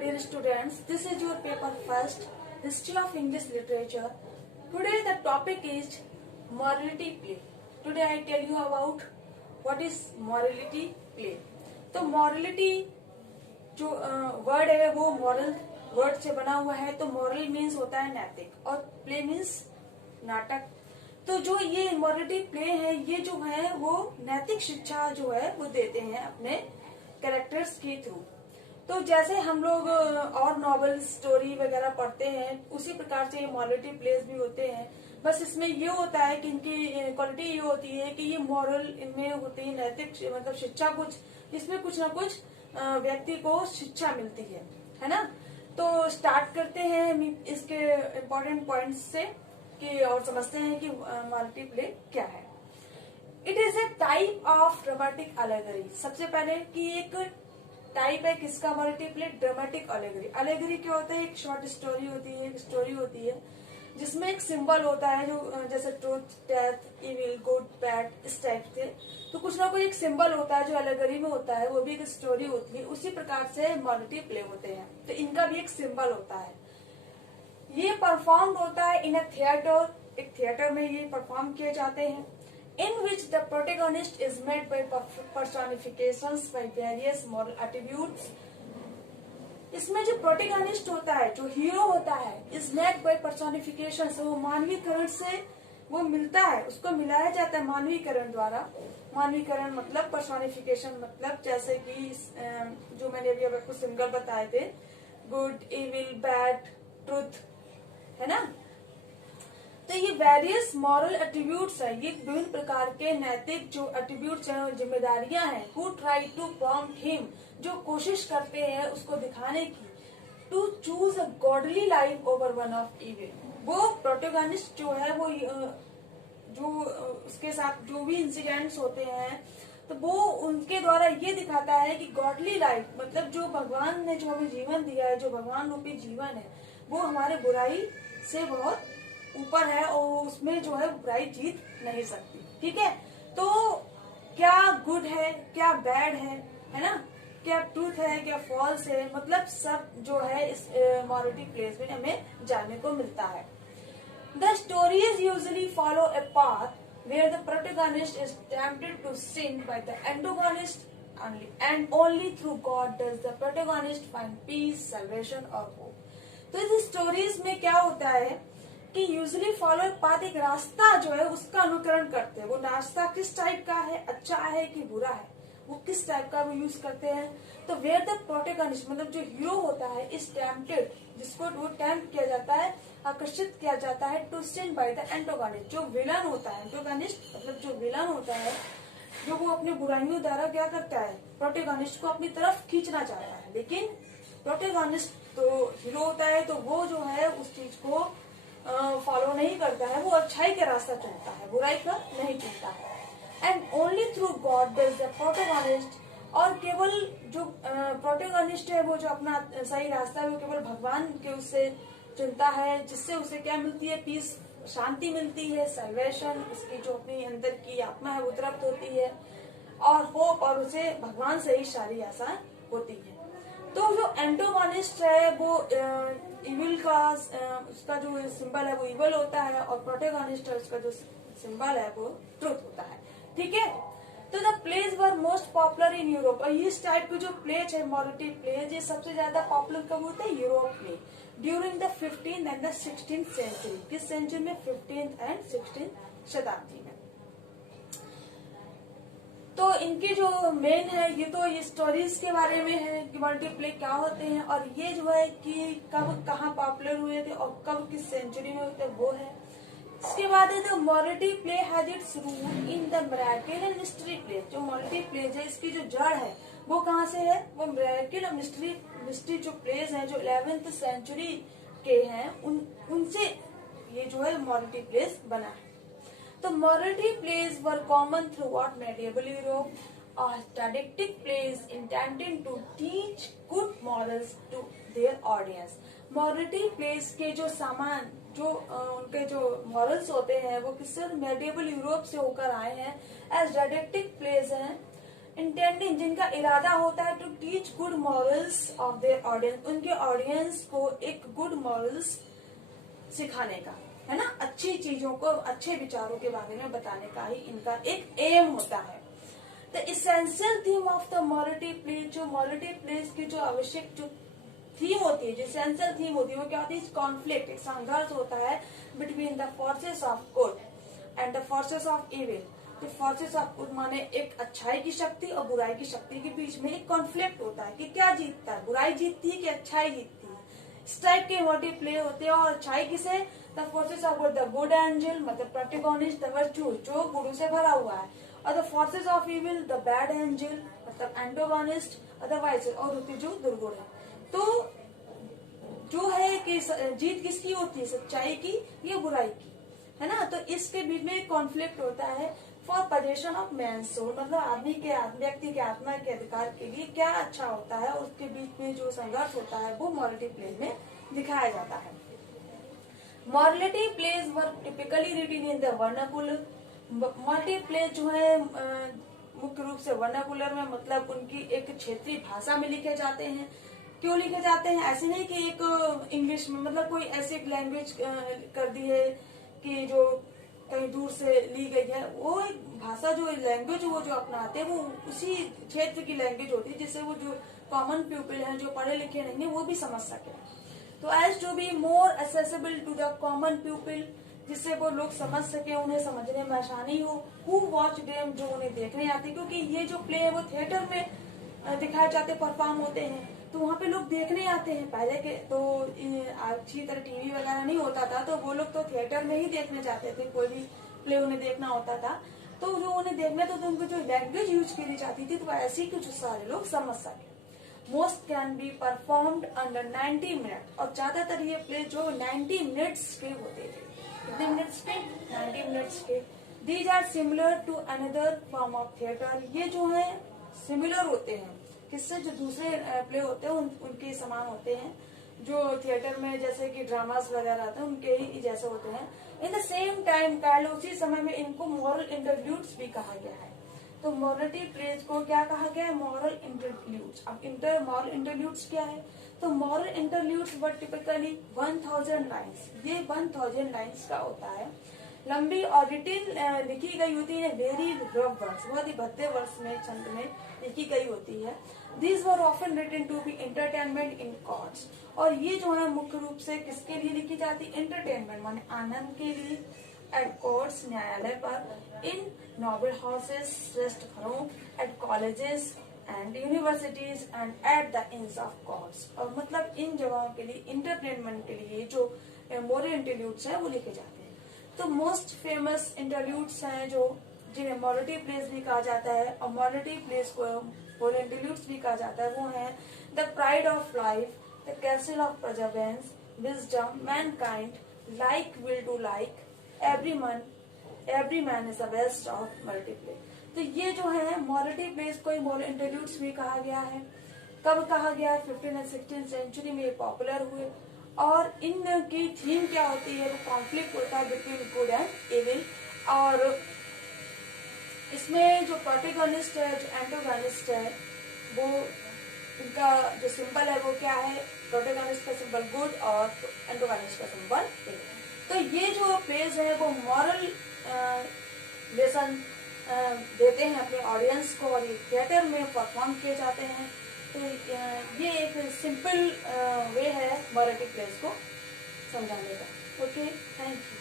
Dear students, this is your paper first, History of English Literature. Today the topic is morality play. Today I tell you about what is morality play. तो morality जो word है वो moral word से बना हुआ है। तो moral means होता है नैतिक और play मीन्स नाटक। तो जो ये morality play है, ये जो है वो नैतिक शिक्षा जो है वो देते हैं अपने कैरेक्टर्स के थ्रू। तो जैसे हम लोग और नॉवल स्टोरी वगैरह पढ़ते हैं, उसी प्रकार से ये मॉरलिटी प्लेस भी होते हैं। बस इसमें ये होता है कि इनकी क्वालिटी ये होती है कि ये मॉरल इनमें होती है, नैतिक मतलब शिक्षा, कुछ इसमें कुछ ना कुछ व्यक्ति को शिक्षा मिलती है ना। तो स्टार्ट करते हैं इसके इम्पोर्टेंट पॉइंट्स से कि और समझते हैं कि मॉरलिटी प्ले क्या है। It is a type of dramatic allegory. सबसे पहले कि एक टाइप है किसका morality play, dramatic allegory. Allegory क्या होता है? एक शॉर्ट स्टोरी होती है, एक स्टोरी होती है जिसमें एक सिंबल होता है जो जैसे truth, death, evil, good, bad, इस टाइप से। तो कुछ ना कुछ एक सिंबल होता है जो एलेगरी में होता है, वो भी एक स्टोरी होती है। उसी प्रकार से मॉरलिटी प्ले होते हैं, तो इनका भी एक सिंबल होता है। ये परफॉर्म होता है इन अ थिएटर। एक थिएटर में ये परफॉर्म किए जाते हैं। In which the protagonist is made by personifications by various moral attributes. इसमें जो प्रोटेगनिस्ट होता है, जो हीरो होता है, is made by personifications, वो मानवीकरण से वो मिलता है, उसको मिलाया जाता है मानवीकरण द्वारा। मानवीकरण मतलब पर्सोनिफिकेशन, मतलब जैसे कि जो मैंने अभी आपको सिंबल बताए थे, गुड, इविल, बैड, ट्रुथ, है ना। तो ये वेरियस मॉरल एट्रीब्यूट्स है, ये विभिन्न प्रकार के नैतिक जो एट्रीब्यूट्स हैं, जिम्मेदारियां हैं। Who try to prompt him, जो कोशिश करते हैं उसको दिखाने की, to choose a godly life over one of evil. वो प्रोटेगनिस्ट जो है वो जो उसके साथ जो भी इंसिडेंट्स होते हैं, तो वो उनके द्वारा ये दिखाता है कि गॉडली लाइफ मतलब जो भगवान ने जो हमें जीवन दिया है, जो भगवान रूपी जीवन है, वो हमारे बुराई से बहुत ऊपर है और उसमें जो है बुराई जीत नहीं सकती। ठीक है, तो क्या गुड है, क्या बैड है ना, क्या ट्रूथ है, क्या फॉल्स है, मतलब सब जो है इस मॉरलिटी प्लेस में हमें जानने को मिलता है। The stories usually follow a path where the protagonist is tempted to sin by the antagonist only and only through God does the protagonist find peace, salvation or hope। तो इस stories में क्या होता है कि यूजुअली फॉलो पाथ, एक रास्ता जो है उसका अनुकरण करते हैं। वो रास्ता किस टाइप का है, अच्छा है कि बुरा है, वो किस टाइप का वो यूज करते हैं। तो वेयर द प्रोटैगनिस्ट मतलब जो हीरो होता है इज टेम्प्टेड, जिसको वो टेम्प्ट किया जाता है, आकर्षित किया जाता है, to sin by the antagonist, जो विलन होता है। एंटागनिस्ट मतलब जो विलन होता है, जो वो अपने बुराइयों द्वारा क्या करता है, प्रोटैगनिस्ट को अपनी तरफ खींचना चाहता है। लेकिन प्रोटैगनिस्ट तो हीरो होता है, तो वो जो है उस चीज को फॉलो नहीं करता है, वो अच्छाई का रास्ता चुनता है, बुराई का नहीं चुनता है। And only through God does the protagonist, और केवल जो प्रोटैगनिस्ट है वो जो अपना सही रास्ता है वो केवल भगवान के उससे चुनता है, जिससे उसे क्या मिलती है, पीस, शांति मिलती है, सल्वेशन, उसकी जो अपनी अंदर की आत्मा है वो तृप्त होती है, और होप, और उसे भगवान से ही सारी आशा होती है। तो जो एंटागनिस्ट है वो इविल का उसका जो सिंबल है वो इविल होता है, और प्रोटैगनिस्ट है उसका जो सिंबल है वो ट्रुथ होता है। ठीक है, तो the plays were most popular in Europe. और इस टाइप के जो प्लेज है मॉरलिटी प्लेज, ये सबसे ज्यादा पॉपुलर कब होते हैं, यूरोप में, during the 15th and the 16th century. किस सेंचुरी में, 15th एंड 16th शताब्दी में। तो इनकी जो मेन है, ये तो ये स्टोरीज के बारे में है कि मॉरलिटी प्ले क्या होते हैं, और ये जो है कि कब कहाँ पॉपुलर हुए थे और कब किस सेंचुरी में होते वो है। इसके बाद है the morality play has its root in the miracle and mystery play. जो मॉरलिटी प्लेज है इसकी जो जड़ है वो कहाँ से है, वो मिरेकल और मिस्ट्री जो प्लेज है जो 11th सेंचुरी के हैं, उनसे ये जो है मॉरलिटी प्लेज बना है। The morality plays were common throughout medieval Europe, are didactic plays intended to teach good morals to their audience। Morality plays के जो सामान, जो उनके जो morals होते हैं वो किससे, medieval यूरोप से होकर आए हैं। as didactic plays हैं इंटेंडिंग, जिनका इरादा होता है to teach good morals of their audience, उनके ऑडियंस को एक गुड मॉरल्स सिखाने का, है ना, अच्छी चीजों को, अच्छे विचारों के बारे में बताने का ही इनका एक एम होता है। The essential theme of the morality play, जो मॉरलिटी प्लेस की जो आवश्यक जो थीम होती है, जो इसेंशियल थीम होती है, वो क्या होती है? कॉन्फ्लिक्ट, एक संघर्ष होता है between the forces of good and the forces of evil. तो फोर्सेस ऑफ गुड माने एक अच्छाई की शक्ति और बुराई की शक्ति के बीच में एक कॉन्फ्लिक्ट होता है कि क्या जीतता है, बुराई जीतती है कि अच्छाई जीतती है। इस टाइप के मोटिव प्ले होते हैं। और अच्छाई किसे? The forces of good, the good angel, मतलब प्रोटैगनिस्ट, द वर्चू, जो गुरु से भरा हुआ है, और the forces of evil, the bad angel, मतलब एंटोगोनिस्ट, अदरवाइज, और होती जो दुर्गुण है। तो जो है कि जीत किसकी होती है, सच्चाई की या बुराई की, है ना। तो इसके बीच में एक कॉन्फ्लिक्ट होता है for position of man soul, मतलब आदमी के, व्यक्ति के आत्मा के अधिकार के लिए क्या अच्छा होता है, उसके बीच में जो संघर्ष होता है वो मॉरलिटी प्ले में दिखाया जाता है। Morality plays were typically written in the vernacular. Morality play जो है मुख्य रूप से वर्नाकुलर में, मतलब उनकी एक क्षेत्रीय भाषा में लिखे जाते हैं। क्यों लिखे जाते हैं? ऐसे नहीं कि एक इंग्लिश में, मतलब कोई ऐसी लैंग्वेज कर दी है कि जो कहीं दूर से ली गई है। वो एक भाषा, जो लैंग्वेज वो जो अपनाते हैं, वो उसी क्षेत्र की लैंग्वेज होती है, जिससे वो जो कॉमन पीपल हैं, जो पढ़े लिखे नहीं है, वो भी समझ सके। तो as to be more accessible to the common people, जिससे वो लोग समझ सके, उन्हें समझने में आसानी हो। हु वॉच देम, जो उन्हें देखने आते, क्योंकि ये जो प्ले है वो थिएटर में दिखाए जाते, परफॉर्म होते हैं, तो वहाँ पे लोग देखने आते हैं। पहले के तो अच्छी तरह टीवी वगैरह नहीं होता था, तो वो लोग तो थिएटर में ही देखने जाते थे, कोई भी प्ले उन्हें देखना होता था। तो जो उन्हें देखना था, तो उनको जो लैंग्वेज यूज करी जाती थी, तो ऐसी कि जो सारे लोग समझ सके। Most can be performed under 90 minute, और ज्यादातर ये प्ले जो 90 मिनट्स के होते थे। कितने मिनट्स के? 90 मिनट्स के। These are similar to another form of theatre, ये जो है सिमिलर होते हैं किससे? जो दूसरे प्ले होते हैं उनके समान होते हैं, जो थिएटर में जैसे कि ड्रामास वगैरह आते हैं उनके ही जैसे होते हैं। In the same time kind, उसी समय में इनको मॉरल इंटरल्यूड्स भी कहा गया है। तो मॉरलिटी प्लेज को क्या कहा गया है? Moral interludes. अब मॉरल इंटरल्यूड्स क्या है? तो मॉरल इंटरल्यूड्स वर टिपिकली 1000 लाइन्स, ये 1000 लाइन्स का होता है, लंबी और डिटेल लिखी गई होती है, वेरी रफ वर्ड्स, बहुत ही भद्दे वर्ड्स में, छंद में लिखी गई होती है। These were often written to be entertainment in courts, और ये जो है मुख्य रूप से किसके लिए लिखी जाती? एंटरटेनमेंट माने आनंद के लिए। एट कोर्ट्स, न्यायालय पर। इन नोबल हाउसेस, रेस्ट घरों। At colleges and universities and at the inns of courts, और मतलब इन जगहों के लिए, इंटरटेनमेंट के लिए जो मोरल इंटरल्यूड्स हैं वो लिखे जाते हैं। तो मोस्ट फेमस इंटरल्यूड्स हैं जो, जिन्हें मॉरलिटी प्लेस भी कहा जाता है, और मॉरलिटी प्लेस को मोरल इंटरल्यूड्स भी कहा जाता है, वो है the pride of life, the castle of perseverance, wisdom, mankind, like will to like, every man is the best of morality play. तो ये जो है मॉरलिटी प्लेस को मोरल इंटरल्यूड्स भी कहा गया है। कब कहा गया? 15th और 16th सेंचुरी में ये पॉपुलर हुए। और इनकी थीम क्या होती है? वो कॉन्फ्लिक्ट होता है बिटवीन गुड एंड इविल, और इसमें जो प्रोटैगनिस्ट है, जो एंटोगनिस्ट है, वो उनका जो सिंबल है वो क्या है? प्रोटैगनिस्ट का सिंबल गुड और एंटोगनिस्ट का सिंबल इविल। तो ये जो प्लेज है वो मॉरल लेसन देते हैं अपने ऑडियंस को, और ये थिएटर में परफॉर्म किए जाते हैं। तो ये एक सिंपल वे है मॉरलिटी प्लेज को समझाने का। Okay, thank you.